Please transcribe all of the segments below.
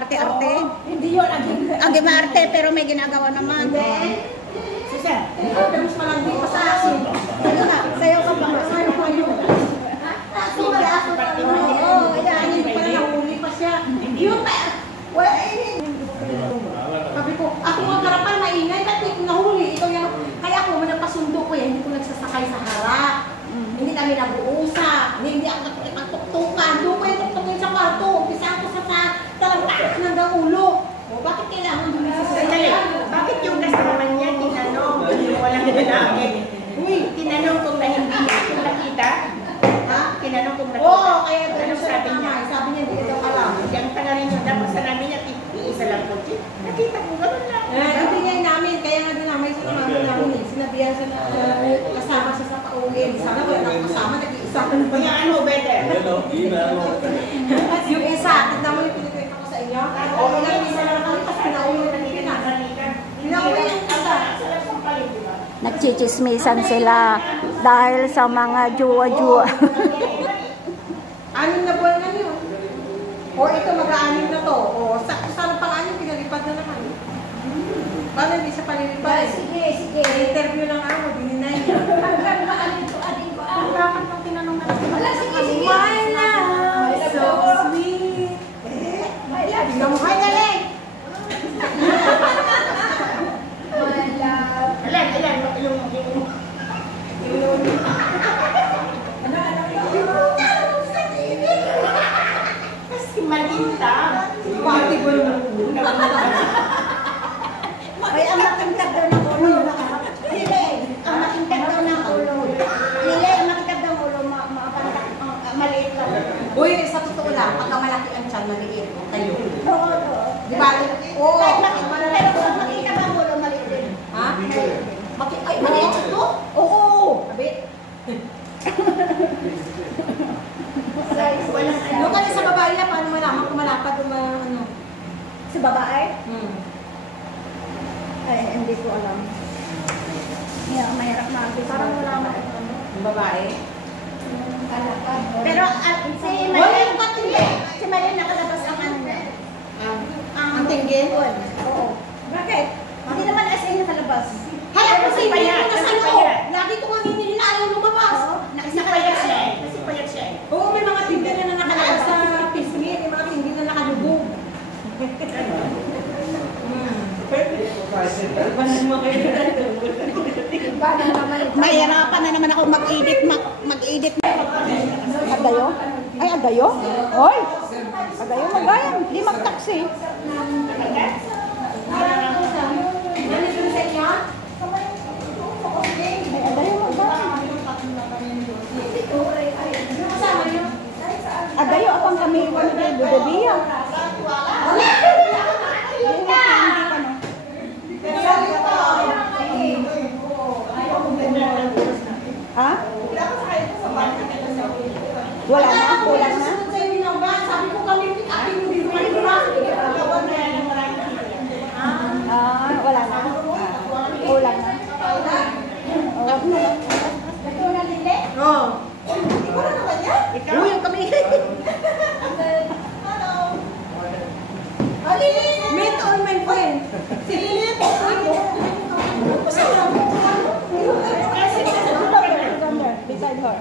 arte-arte. Hindi yun, Agi maarte, pero may ginagawa naman. Sisa, tapos malandi pa sa asin. Sayaw ka ba? Sayo pa yun. Sige ako pa yun. Oo, ayan, hindi pala nahuli pa siya. Yun pa. Wala, sabi ko, ako ang garapan maingay, kasi nahuli. Ito yan. Kaya ako, manapasundo ko yan, hindi ko nagsasakay sa harap. Hindi kami nag-uusap. Hindi ako nagtuktukan. Doon ko yung tuktukin sa kwarto. Umpisa ko sa talang-taas ng ulo. O, bakit kailangan dumisip sa Sandali, bakit yung kasama niya tinanong? Walang ginagin. Uy, tinanong kung nakita? Ha? Tinanong kung nakita? Oo, kaya doon anong siya sabi niya? Sabi niya, hindi ko alam. Yung taga rin yung dapat sa namin niya, isa lang po. Nakita ko, gano'n lang. Hindi niya namin, kaya nga din namin sa mama namin eh. Sinabihan siya na kasama siya sa pauwi. Sana wala nang kasama, nag-iisa. Kaya ano, better? At yung isa, tignan mo yung pinikwento ko sa inyo. O, ilang isa lang kami, tapos pinauwi na pinauwi yung isa. Nagchichismisan sila dahil sa mga juwa-juwa. 6 na buwan na yun. O ito, mag-aanim na to. O, sana pang-anim, pinalipad na naman. Paano hindi siya palilipad? Sige. Interview lang ako, bininay niya. Hanggang maanin ko, adin ko. Ang dapat nang tinanong na. Wala, sige. My love, so sweet. My love, so sweet. Galing! My love. Alam, yung... Kasi malinta. Pati ba naman? Ay, ang makintag daw ng ulo. Lili, ang makintag daw ng ulo. Lili, ang makintag daw ng ulo. Maliit lang. Uy, sa totoo lang, pagka malaki ang tiyan, maliit. Tayo. Oo. Di ba? Oo. Kahit makita ba ang ulo, maliit din. Ha? Ay, maliit ito? Oo. Kabit. Walang Doon kasi sa babae na, paano malaman kung malapad o ano? Sa babae? Hmm. Ay, hindi ko alam. Mahirap na. Parang malaman ito ano? Yung babae? Pero si Wala Mayan, yung patingin. si Mayan nakalabas ang ano. Ang tingin? Oo. Bakit? Hindi naman as in nakalabas. Hay, ako sa hindi Payat, ko na sa kasi loob. payat. Lagi ko nga hindi nila ayaw lumabas. Kasi payat siya eh. Kasi payat siya eh. Oo, may mga tingin na nakalabas sa pisngi. May mga tingin na nakalubog. Mahirapan na naman ako mag-edit. Adayo? Ay, adayo? Hoy! Adayo magayan. Di mag-taxi. Ano ito sa inyo? Ay, adayo magayan. Kasama niyo? Adayo apang kami kami kay Budobiya. Ha? Wala na? Kulang na? Sabi ko kami, ating mo dito kami Wala na? Kulang na? Wag na. Ito na lili? Oo. Ikaw na naman yan? Ikaw? Yung kami. Hello. Oh, Lili! Meet all my friend. Si Lili po. Beside her.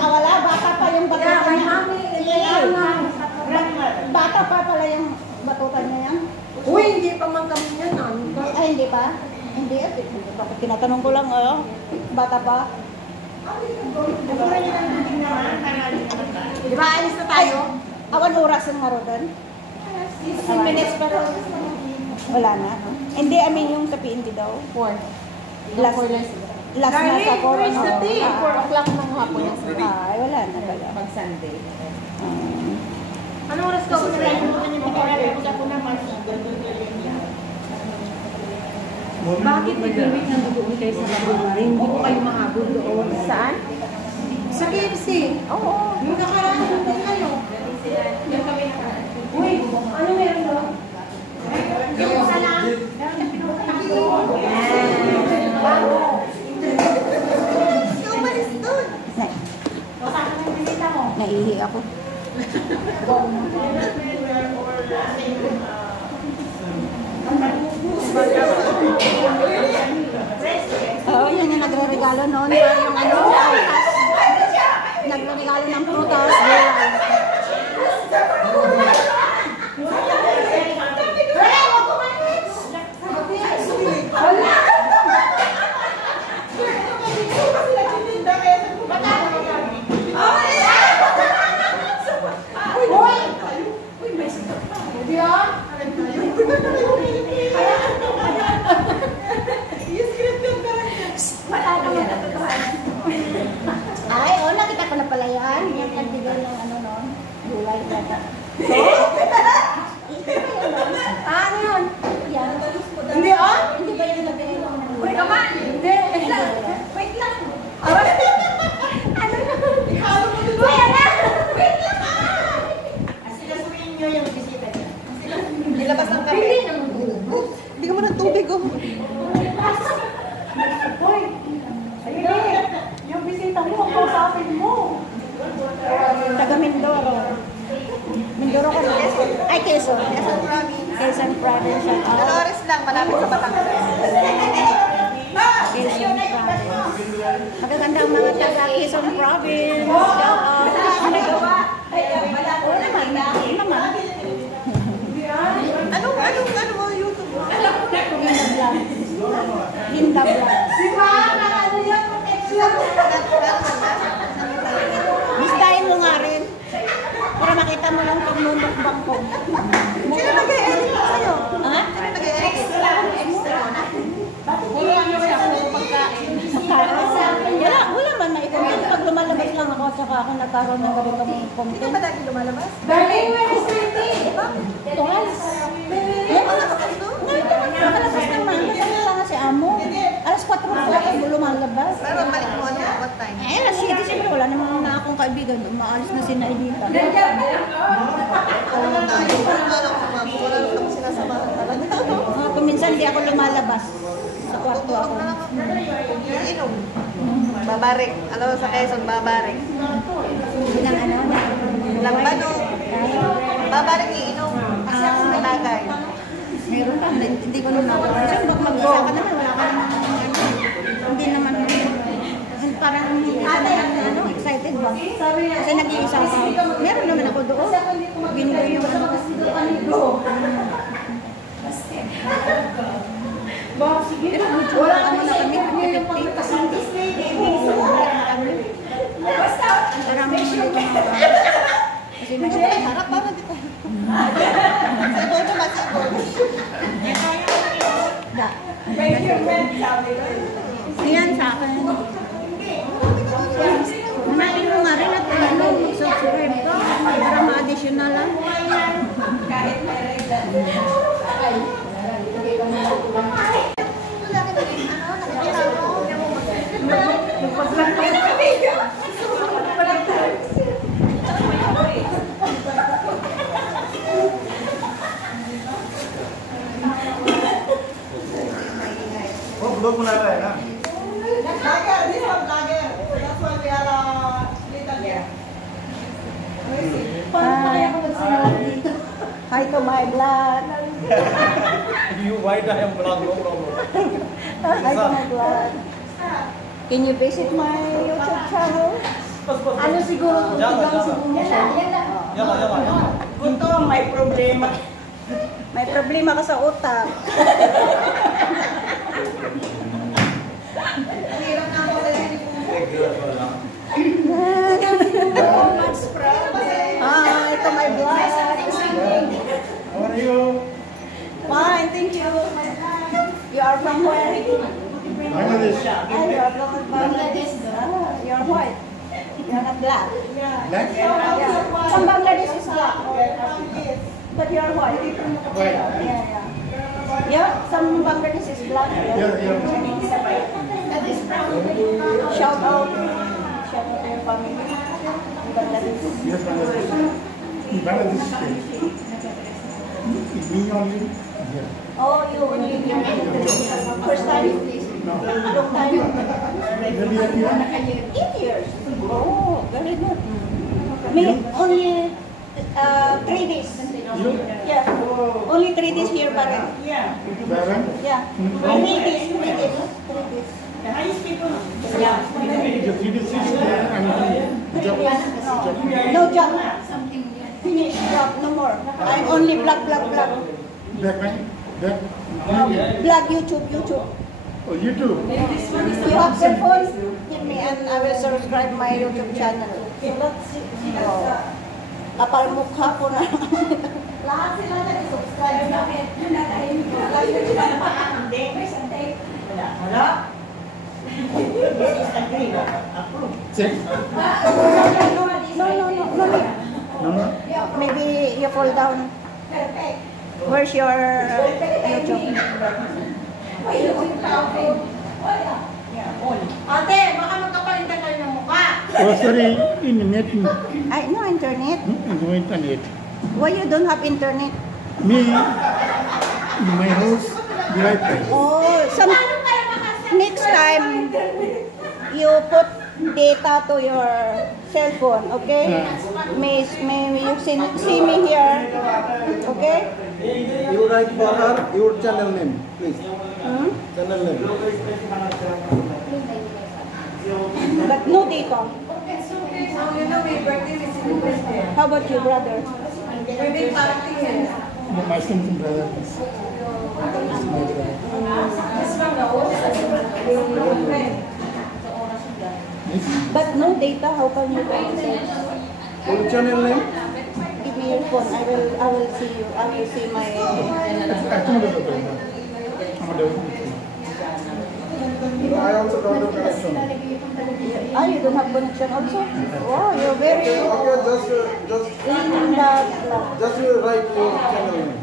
Wala, bata pa yung batutan niya. Bata pa pala yung batutan niya yan. Uy, hindi pa man kami yan. Ay, hindi pa? Hindi. Bakit tinatanong ko lang, bata pa? Di ba, alis na tayo? Awan oras ang maroon? 15 minutes pa rin. Wala na. Hindi, I mean yung tapiin di daw. 4. Last na sa 4. Where's the tea? 4 o'clock ng hapon. Ay, wala na pala. Pag Sunday. Anong oras ka? Ako naman. Bakit nag-limit na doon kayo sa laboratory? Hindi ko kayo mahabol doon. Saan? Sa KFC. Oo. Yung nakaraan doon kayo. Yung kami nakaraan. Uy, ano meron doon? Yung isa lang. Ikaw umalis doon. Saan ka nang bisita mo? Naiihi ako. Oo, yun yung nagre-regalo noon. Yung ano, nagre-regalo ng prutas. Ay, oh, nakita ko na pala yan. Yung nagbigay ng ano noon. Gulay yata. Ano yun? Yan. Hindi ah? Hindi ba yung nagbigay ng ano? Uy, naman! Hindi. Wait lang. Ano yun? Uy, ano? Wait lang! Asikasuhin nyo yung bisita niya. Nilabas ng kape. Hindi ka mo ng tubig oh. Hoy! Ayun yung bisita mo, ang kausapin mo. Taga Mindoro. Mindoro ka na. Ay, Quezon. Quezon Province. Quezon Province. Dolores lang, malapit sa Batangas. Quezon Province. Magagandang mga taga Quezon Province. Shout out. Oo naman. Naman. Ano mo YouTube mo? Linda Vlog. Si Ma, ano yan? Bistahin mo nga rin. Para makita mo lang pagmumukbang ko. Sino nag-e-edit sa'yo? Ha? Sino nag-e-edit? Puro ano siya, puro pagkain. Wala man. Naikontent. Pag lumalabas lang ako, tsaka ako nagkaroon ng ganitong Hindi content. ba lagi lumalabas? Darling, where is Twice. Eh? Nakalabas naman. Kasi lang si Amo. Alas 4 pa ako lumalabas. Pero balik mo ano, what time? Eh, alas 7 siyempre wala namang na akong kaibigan. Maalis na si Nailita. Wala lang kami sinasamahan talaga. Kung minsan di ako lumalabas. Sa kwarto ako. Iinom. Babarik. Alam mo sa Quezon, babarik. Bilang ano? Lampano. Babarik iinom. Kasi ako sinatagay. Meron ka. Hindi ko lumalabas. Kasi mag-isa ka naman. Wala ka naman. Hindi naman. Parang hindi ka naman excited ba? Kasi nag-iisa ka. Meron naman ako doon. Binigay yung ano. Pero wala ano na kami. Marami mo dito mga kasi Harap para dito. Sibol naman, sibol. Yan sa akin. Manakin mo nga rin at ano, mag-subscribe ka para ma-additional lang. Vlog mo na rin, ha? Vlogger, this one vlogger. That's why we are little here. Hi to my vlog. You white I am vlog, no problem. Hi to my vlog. Can you visit my YouTube channel? Ano siguro kung tigang siguro siya? Yala. Gutom, may problema. May problema ka sa utak. Hirap na ako dahil Hi to my vlog. How are you? Fine, thank you. You are from where? Bangladesh. You are from Bangladesh. You're white. You're not black. Black? Yeah. Some Bangladesh is black. But you're white. White. Yeah. Yeah, some Bangladesh is black. Yeah. Shout out to your family. Bangladesh. Yes, Bangladesh. Bangladesh state. Me only here. Oh, you first time? Long time? Maybe a year. 8 years. Oh, very good. Only 3 days. Yeah. Only 3 days here, Baran. Yeah. Baran? Yeah. 3 days. 3 days. 3 days. The highest people. Yeah. The PDC is there and job. No job. Finish job. No more. I'm only vlog. Back when? Back? Vlog YouTube. Oh, YouTube. You have cell phone? Give me and I will subscribe my YouTube channel. Kapal mukha ko na. Lahat sila nag-subscribe na. Wala. This is agree. Approve. Check. No. No? Maybe you fall down. Where's your YouTube? Ate, baka magkapalitan kayo ng mukha. Oh, sorry. Internet. I no internet. No internet. Why you don't have internet? Me, in my house, the Wi-Fi. Oh, next time you put data to your cell phone, okay? May you see me here, okay? You write for her your channel name, please. Channel name. But no data. How about you, brother? My son brother. My brother. But no data, how can you do it? Your channel name? Give me your phone. I will see you. I will see my. I also don't have connection. Ah, you don't have connection also? Wow, you're very Okay, in the. just write your channel name.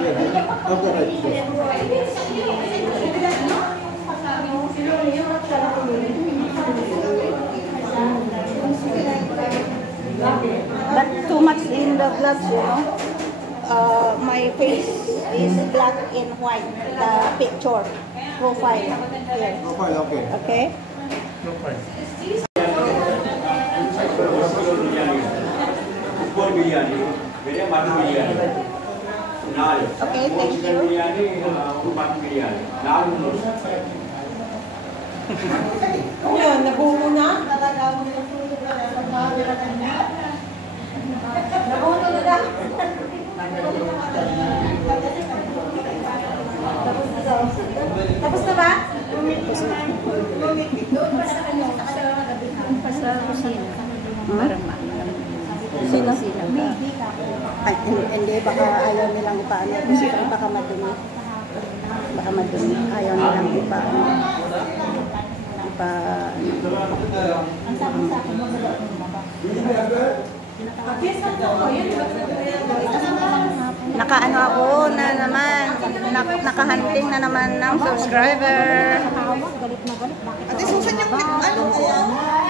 Yeah. Okay, right. But too much in the vlogs, you know. My face is black and white. The picture, profile here. Profile, okay. Okay. No fine. Okay, thank you. Yun, nabuno na. Nabuno na. Tapos na ba? Sa kusina. Parang sino? Ay, hindi, baka ayaw nilang ipaano. Kasi baka madumi. Baka madumi. Ayaw nilang ipaano. Nakaano ako na naman, nakahunting na naman ng subscriber. Ate, susan yung ano kaya?